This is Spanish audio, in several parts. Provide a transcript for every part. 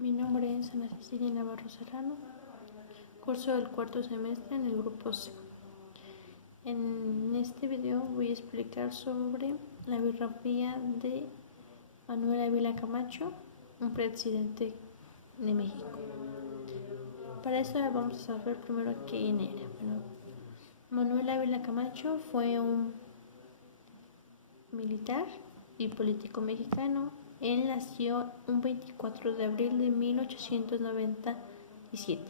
Mi nombre es Ana Cecilia Navarro Serrano, curso del cuarto semestre en el grupo C. En este video voy a explicar sobre la biografía de Manuel Ávila Camacho, un presidente de México. Para eso vamos a saber primero quién era. Manuel Ávila Camacho fue un militar y político mexicano. Él nació un 24 de abril de 1897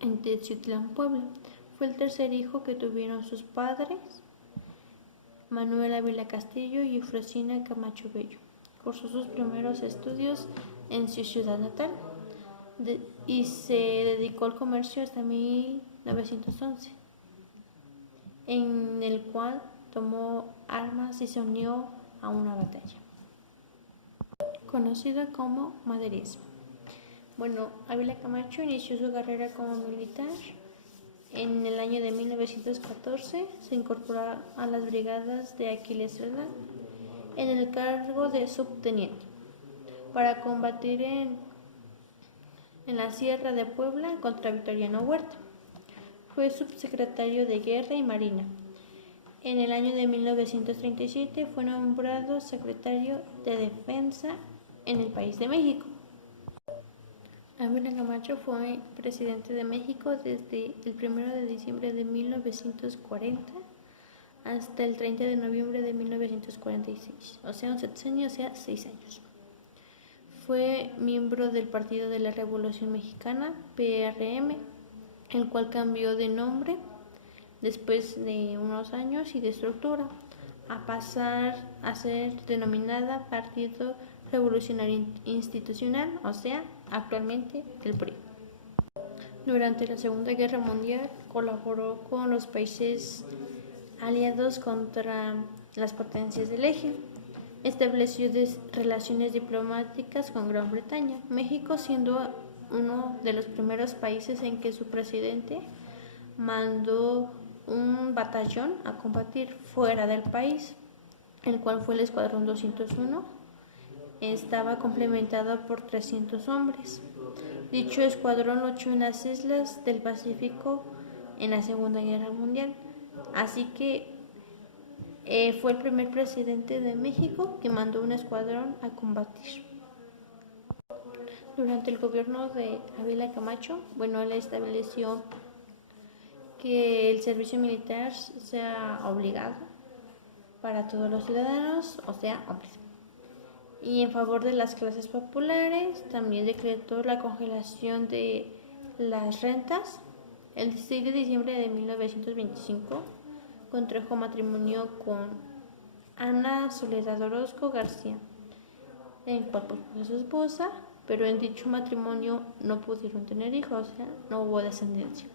en Teciutlán, Puebla. Fue el tercer hijo que tuvieron sus padres, Manuel Ávila Castillo y Eufrosina Camacho Bello. Cursó sus primeros estudios en su ciudad natal y se dedicó al comercio hasta 1911, en el cual tomó armas y se unió a una batalla conocida como maderismo. Ávila Camacho inició su carrera como militar. En el año de 1914 se incorporó a las brigadas de Aquiles Cerdán en el cargo de subteniente para combatir en la Sierra de Puebla contra Victoriano Huerta. Fue subsecretario de Guerra y Marina. En el año de 1937 fue nombrado secretario de Defensa en el país de México. Ávila Camacho fue presidente de México desde el 1 de diciembre de 1940 hasta el 30 de noviembre de 1946, o sea, un sexenio, o sea, 6 años. Fue miembro del Partido de la Revolución Mexicana, PRM, el cual cambió de nombre después de unos años y de estructura, a pasar a ser denominada Partido Revolucionario Institucional, o sea, actualmente el PRI. Durante la Segunda Guerra Mundial colaboró con los países aliados contra las potencias del eje. Estableció relaciones diplomáticas con Gran Bretaña, México siendo uno de los primeros países en que su presidente mandó un batallón a combatir fuera del país, el cual fue el Escuadrón 201. Estaba complementado por 300 hombres. Dicho escuadrón luchó en las islas del Pacífico en la Segunda Guerra Mundial, así que fue el primer presidente de México que mandó un escuadrón a combatir. Durante el gobierno de Ávila Camacho, él estableció que el servicio militar sea obligado para todos los ciudadanos, o sea, hombres. Y en favor de las clases populares, también decretó la congelación de las rentas. El 16 de diciembre de 1925 contrajo matrimonio con Ana Soledad Orozco García, en cual fue su esposa, pero en dicho matrimonio no pudieron tener hijos, o sea, no hubo descendencia.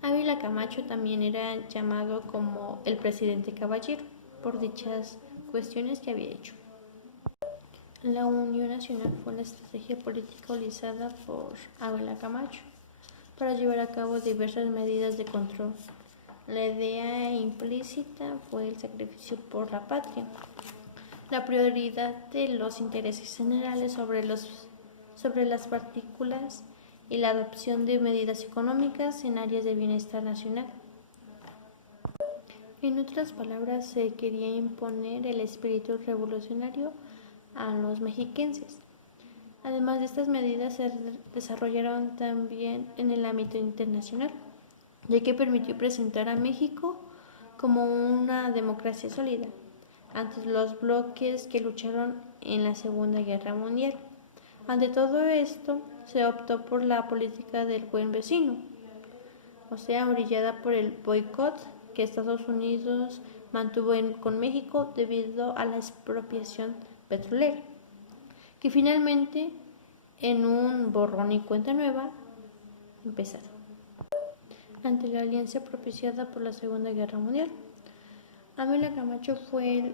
Ávila Camacho también era llamado como el presidente caballero por dichas cuestiones que había hecho. La Unión Nacional fue la estrategia política utilizada por Ávila Camacho para llevar a cabo diversas medidas de control. La idea implícita fue el sacrificio por la patria, la prioridad de los intereses generales sobre las partículas y la adopción de medidas económicas en áreas de bienestar nacional. En otras palabras, se quería imponer el espíritu revolucionario a los mexiquenses. Además de estas medidas, se desarrollaron también en el ámbito internacional, ya que permitió presentar a México como una democracia sólida ante los bloques que lucharon en la Segunda Guerra Mundial. Ante todo esto, se optó por la política del buen vecino, o sea, orillada por el boicot que Estados Unidos mantuvo con México debido a la expropiación petrolera, que finalmente, en un borrón y cuenta nueva, empezaron. Ante la alianza propiciada por la Segunda Guerra Mundial, Ávila Camacho fue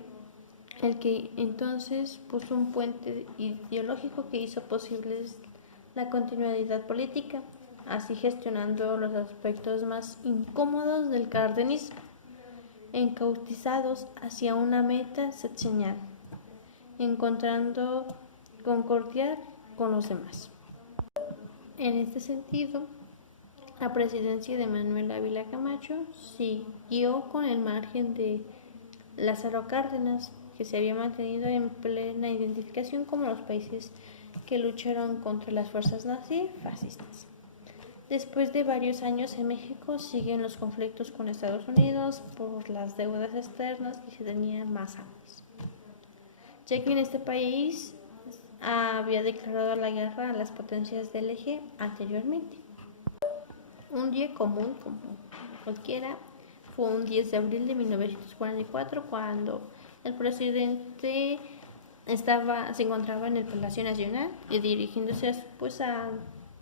el que entonces puso un puente ideológico que hizo posible la continuidad política, así gestionando los aspectos más incómodos del cardenismo, encautizados hacia una meta sexenial, encontrando concordiar con los demás. En este sentido, la presidencia de Manuel Ávila Camacho siguió con el margen de Lázaro Cárdenas, que se había mantenido en plena identificación como los países que lucharon contra las fuerzas nazifascistas. Después de varios años en México siguen los conflictos con Estados Unidos por las deudas externas que se tenían más años, ya que en este país había declarado la guerra a las potencias del eje anteriormente. Un día común, como cualquiera, fue un 10 de abril de 1944 cuando el presidente se encontraba en el Palacio Nacional y dirigiéndose a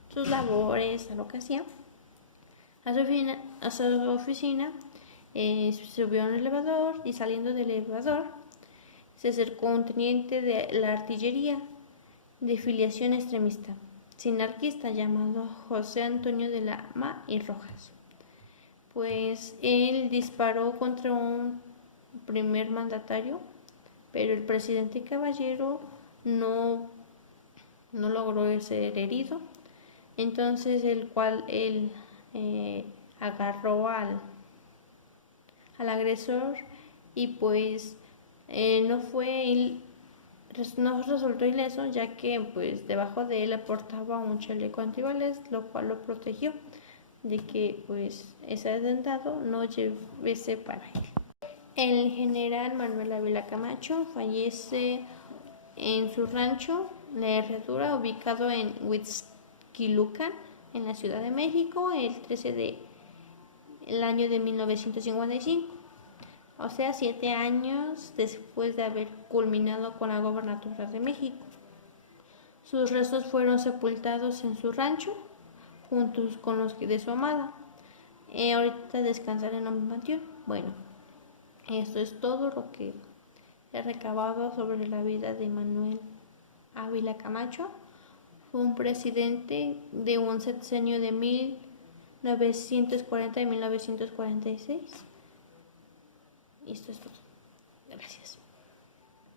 sus labores, a lo que hacía, a su oficina, subió a un elevador y saliendo del elevador se acercó un teniente de la artillería de filiación extremista, sinarquista, llamado José Antonio de la Ma y Rojas. Pues él disparó contra un primer mandatario, pero el presidente Caballero no logró ser herido. Entonces él agarró al agresor y pues no resultó ileso, ya que pues debajo de él portaba un chaleco antibalas, lo cual lo protegió de que pues ese atentado no llevase para él. El general Manuel Ávila Camacho fallece en su rancho La Herradura, ubicado en Huixquilucan, en la Ciudad de México, el 13 del año de 1955. O sea, 7 años después de haber culminado con la gobernatura de México. Sus restos fueron sepultados en su rancho, juntos con los de su amada. Ahorita descansarán en un panteón. Bueno, esto es todo lo que he recabado sobre la vida de Manuel Ávila Camacho. Fue un presidente de un sexenio de 1940 y 1946. Y esto es todo. Gracias.